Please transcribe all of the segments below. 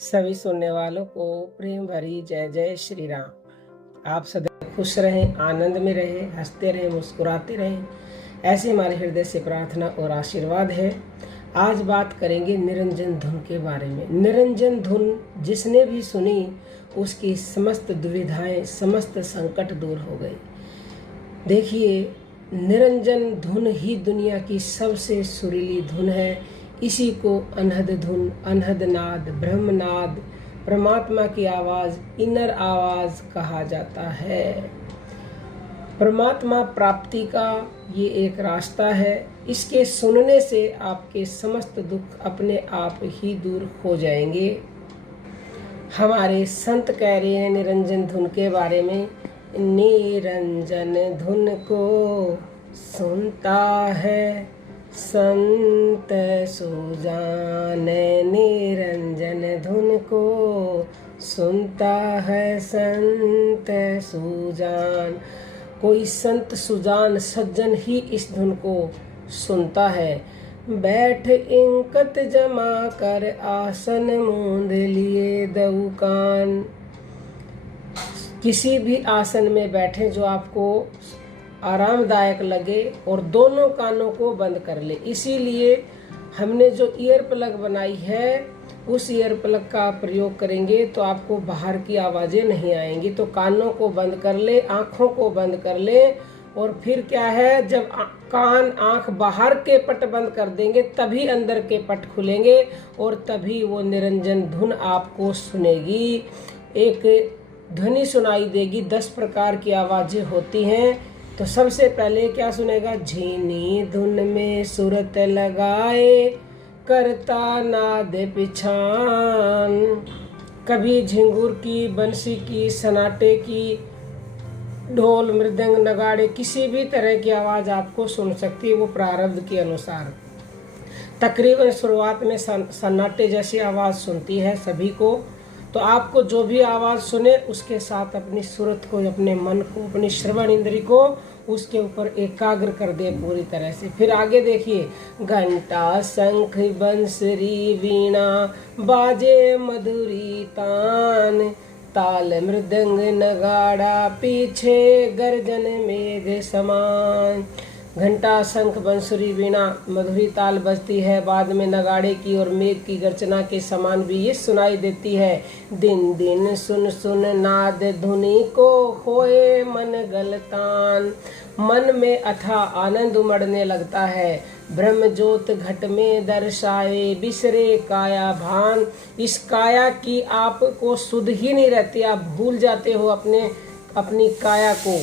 सभी सुनने वालों को प्रेम भरी जय जय श्री राम। आप सदैव खुश रहें, आनंद में रहें, हंसते रहें, मुस्कुराते रहें, ऐसे हमारे हृदय से प्रार्थना और आशीर्वाद है। आज बात करेंगे निरंजन धुन के बारे में। निरंजन धुन जिसने भी सुनी उसकी समस्त दुविधाएं, समस्त संकट दूर हो गई। देखिए, निरंजन धुन ही दुनिया की सबसे सुरीली धुन है। इसी को अनहद धुन, अनहद नाद, ब्रह्मनाद, परमात्मा की आवाज़, इनर आवाज़ कहा जाता है। परमात्मा प्राप्ति का ये एक रास्ता है। इसके सुनने से आपके समस्त दुख अपने आप ही दूर हो जाएंगे। हमारे संत कह रहे हैं निरंजन धुन के बारे में, निरंजन धुन को सुनता है संत सुजान, निरंजन धुन को सुनता है संत सुजान। कोई संत सुजान सज्जन ही इस धुन को सुनता है। बैठ इंकत जमा कर आसन मूंद लिए दऊ कान। किसी भी आसन में बैठे जो आपको आरामदायक लगे और दोनों कानों को बंद कर ले। इसीलिए हमने जो ईयर प्लग बनाई है उस ईयर प्लग का प्रयोग करेंगे तो आपको बाहर की आवाज़ें नहीं आएंगी। तो कानों को बंद कर ले, आँखों को बंद कर ले, और फिर क्या है, जब कान आँख बाहर के पट बंद कर देंगे तभी अंदर के पट खुलेंगे और तभी वो निरंजन धुन आपको सुनेगी। एक ध्वनि सुनाई देगी। 10 प्रकार की आवाज़ें होती हैं। तो सबसे पहले क्या सुनेगा, झीनी धुन में सुरत लगाए करता नाद पिछान। कभी झिंगुर की, बंसी की, सनाटे की, ढोल, मृदंग, नगाड़े, किसी भी तरह की आवाज़ आपको सुन सकती है, वो प्रारब्ध के अनुसार। तकरीबन शुरुआत में सन्नाटे जैसी आवाज़ सुनती है सभी को। तो आपको जो भी आवाज़ सुने उसके साथ अपनी सुरत को, अपने मन को, अपनी श्रवण इंद्री को उसके ऊपर एकाग्र कर दे पूरी तरह से। फिर आगे देखिए, घंटा, शंख, बंसरी, वीणा, बाजे मधुरी तान, ताल, मृदंग, नगाड़ा, पीछे गर्जन मेघ समान। घंटा, शंख, बंसुरी, वीणा, मधुरी ताल बजती है, बाद में नगाड़े की और मेघ की गर्जना के समान भी ये सुनाई देती है। दिन दिन सुन सुन नाद धुनी को होए मन गलतान। मन में अथा आनंद उमड़ने लगता है। ब्रह्म ज्योत घट में दर्शाए बिसरे काया भान। इस काया की आपको सुध ही नहीं रहती, आप भूल जाते हो अपनी काया को।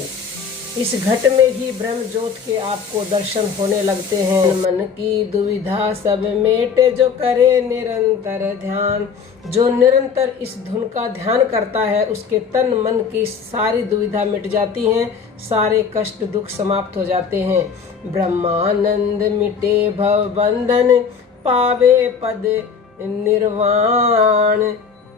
इस घट में ही ब्रह्म ज्योत के आपको दर्शन होने लगते हैं। मन की दुविधा सब मेटे जो करे निरंतर ध्यान। जो निरंतर इस धुन का ध्यान करता है उसके तन मन की सारी दुविधा मिट जाती हैं, सारे कष्ट दुख समाप्त हो जाते हैं। ब्रह्मानंद मिटे भव बंधन, पावे पद निर्वाण।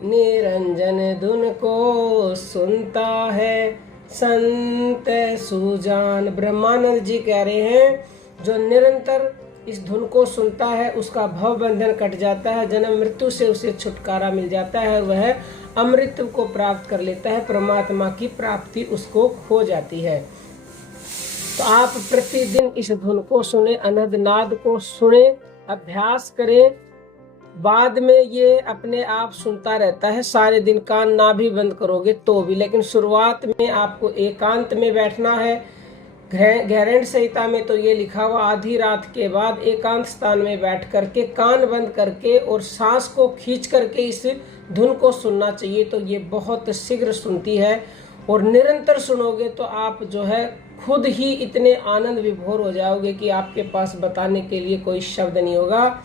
निरंजन धुन को सुनता है संत सुजान। ब्रह्मानंद जी कह रहे हैं, जो निरंतर इस धुन को सुनता है उसका भव बंधन कट जाता है, जन्म मृत्यु से उसे छुटकारा मिल जाता है और वह अमृत को प्राप्त कर लेता है, परमात्मा की प्राप्ति उसको हो जाती है। तो आप प्रतिदिन इस धुन को सुने, अनहद नाद को सुने, अभ्यास करें। बाद में ये अपने आप सुनता रहता है सारे दिन, कान ना भी बंद करोगे तो भी। लेकिन शुरुआत में आपको एकांत में बैठना है। गैरेंट संहिता में तो ये लिखा हुआ, आधी रात के बाद एकांत स्थान में बैठ करके कान बंद करके और सांस को खींच करके इस धुन को सुनना चाहिए। तो ये बहुत शीघ्र सुनती है और निरंतर सुनोगे तो आप जो है खुद ही इतने आनंद विभोर हो जाओगे कि आपके पास बताने के लिए कोई शब्द नहीं होगा।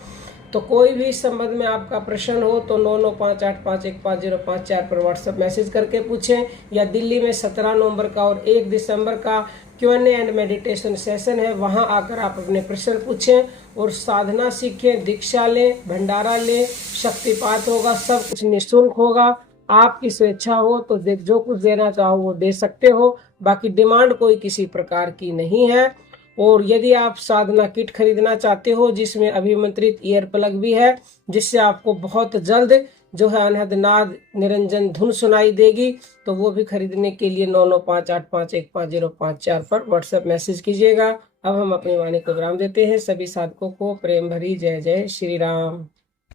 तो कोई भी इस संबंध में आपका प्रश्न हो तो 9958515054 पर व्हाट्सएप मैसेज करके पूछें, या दिल्ली में 17 नवंबर का और 1 दिसंबर का Q&A एंड मेडिटेशन सेशन है, वहां आकर आप अपने प्रश्न पूछें और साधना सीखें, दीक्षा लें, भंडारा लें, शक्तिपात होगा, सब कुछ निःशुल्क होगा। आपकी स्वेच्छा हो तो जो कुछ देना चाहो वो दे सकते हो, बाकी डिमांड कोई किसी प्रकार की नहीं है। और यदि आप साधना किट खरीदना चाहते हो जिसमें अभिमंत्रित ईयर प्लग भी है, जिससे आपको बहुत जल्द जो है अनहद नाद निरंजन धुन सुनाई देगी, तो वो भी खरीदने के लिए 9958515054 पर व्हाट्सएप मैसेज कीजिएगा। अब हम अपनी वाणी को विराम देते हैं। सभी साधकों को प्रेम भरी जय जय श्री राम।